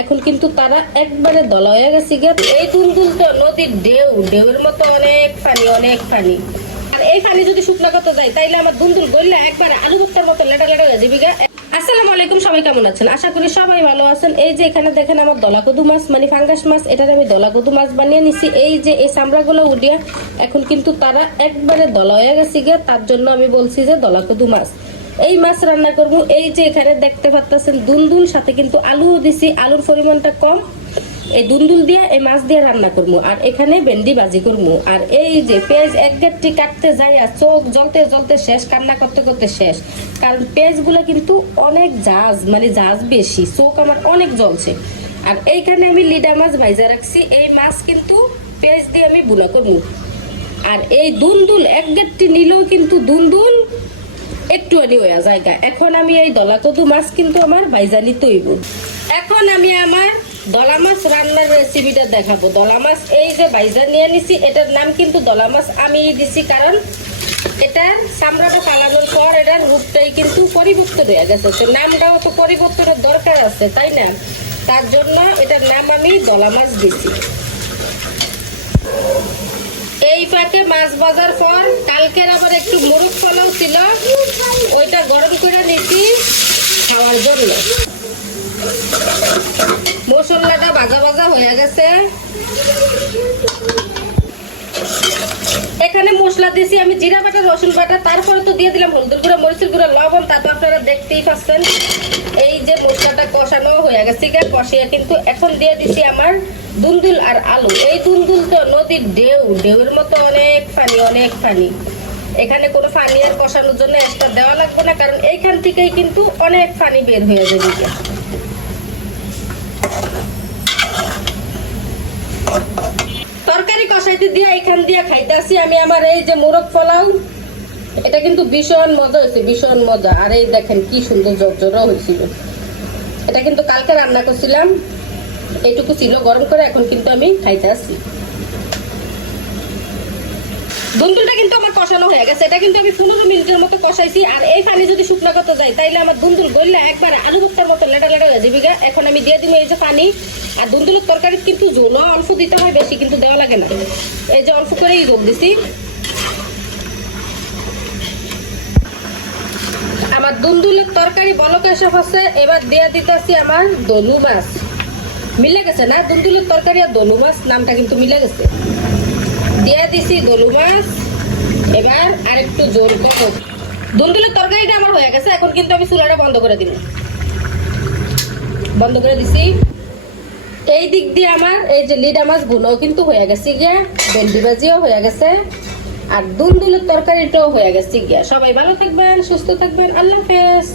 এখন কিন্তু তারা একবারে দলা হয়ে গেছে গিয়া এই তুলতুল তো নদীর ঢেউ, ঢেউয়ের মতো অনেক পানি অনেক পানি। আর এই পানি যদি শুকনো করতে যায়, তাইলে আমার দুন্দুল গড়লে একবারে আলু ভুট্টার মতো লেটা লেটা হয়ে যাবে গা। আসসালামু আলাইকুম, সবাই কেমন আছেন? আশা করি সবাই ভালো আছেন। এই যে এখানে দেখেন আমার দলাকদু মাছ মানে ফাঙ্গাস মাছ, এটার আমি দলাকদু মাছ বানিয়ে নিছি। এই যে এই চামড়াগুলো উঠিয়া এখন কিন্তু তারা একবারে দলা হয়ে গেছে গিয়া, তার জন্য আমি বলছি যে দলাকদু মাছ। এই মাছ রান্না করব। এই যে এখানে দেখতে পাচ্ছেন দুলদুল, সাথে কিন্তু আলুও দিছি। আলুর পরিমাণটা কম। এই দুলদুল দিয়ে, এই মাছ দিয়ে রান্না করব। আর এখানে ভেন্ডি ভাজি করব। আর এই যে পেঁয়াজ এক গেটটি কাটতে যাই আর চোখ জ্বলতে জ্বলতে শেষ, কান্না করতে করতে শেষ। কারণ পেঁয়াজগুলো কিন্তু অনেক জাজ মানে জাজ বেশি। চোখ আমার অনেক জ্বলছে। আর এইখানে আমি লিডা মাছ ভাইজা রাখছি। এই মাছ কিন্তু পেঁয়াজ দিয়ে আমি বুনা করব। আর এই দুলদুল এক গেটটি নিলেও কিন্তু দুলদুল একটু আনি হয়ে জায়গা এখন আমি এই দলা কদু মাছ কিন্তু আমার ভাইজানি তৈব। এখন আমি আমার দলা মাছ রান্নার রেসিপিটা দেখাবো। দলা মাছ, এই যে ভাইজা নিয়ে নিছি এটার নাম কিন্তু দলা মাছ আমি দিছি, কারণ এটার চামড়াটা ফালানোর পর এটার রূপটাই কিন্তু পরিবর্তন হয়ে গেছে। তো নামটাও তো পরিবর্তনের দরকার আছে, তাই না? তার জন্য এটার নাম আমি দলা মাছ দিছি। এই ফাঁকে মাছ বাজার পর, কালকের আবার একটু মুরগ ফলাও ছিল ওইটা গরম করে নিছি মশলাটা ভাজা ভাজা হয়ে গেছে। এখানে মশলা দিয়েছি, আমি জিরা বাটা, রসুন বাটা, তারপরে তো দিয়ে দিলাম হলদুর গুঁড়া, মরিচের গুঁড়া, লবণ তা তো আপনারা দেখতেই পাচ্ছেন এই যে মশলাটা কষানো হয়ে গেছে কষিয়ে কিন্তু এখন দিয়ে দিছি আমার দুলদুল আর আলু। এই দুলদুল তো নদীর ঢেউ, ঢেউয়ের মতো অনেক পানি অনেক পানি। এখানে কোনো পানি আর কষানোর জন্য লাগবে না, কারণ এইখান থেকেই কিন্তু অনেক পানি বের হয়ে যাবে। তরকারি কষাইতে দিয়ে এখান দিয়ে খাইতেছি। আমি আমার এই যে মোরগ পোলাও, এটা কিন্তু ভীষণ মজা হয়েছে, ভীষণ মজা। আর এই দেখেন কি সুন্দর জর্জরা হয়েছিল। এটা কিন্তু কালকে রান্না করছিলাম। এইটুকু ছিল গরম করে, এখন কিন্তু আমি খাইতে আসছি দুন্দুলটা কিন্তু আমার কষানো হয়ে গেছে। এটা কিন্তু আমি পনেরো মিনিটের মতো কষাইছি। আর এই পানি যদি শুকনো করতে যাই, তাইলে আমার দুন্দুল গড়লে একবার আলু ভুট্টার মতো লেটা লেটা হয়ে যাবে এখন আমি দিয়ে দিব এই যে পানি। আর দুন্দুলের তরকারি কিন্তু ঝোলও অল্প দিতে হয়, বেশি কিন্তু দেওয়া লাগে না। এই যে অল্প করেই ঝোল দিছি। আমার দুন্দুলের তরকারি বলক এসে হচ্ছে, এবার দিয়ে দিতেছি আমার দলু মাছ। মিলে গেছে না? দুন্দুলের তরকারি আর দলু মাছ, নামটা কিন্তু মিলে গেছে। দিয়ে দিছি দলু মাছ। এবার আরেকটু জোর করো। দুন্দুলের তরকারিটা আমার হয়ে গেছে, এখন কিন্তু আমি চুলাটা বন্ধ করে দিব। বন্ধ করে দিছি। এই দিক দিয়ে আমার, এই যে লিডা মাছ গুলোও কিন্তু হয়ে গেছে গিয়া, ভেন্ডি ভাজিও হয়ে গেছে, আর দুন্দুলের তরকারিটাও হয়ে গেছে গিয়া। সবাই ভালো থাকবেন, সুস্থ থাকবেন, আল্লাহ হাফেজ।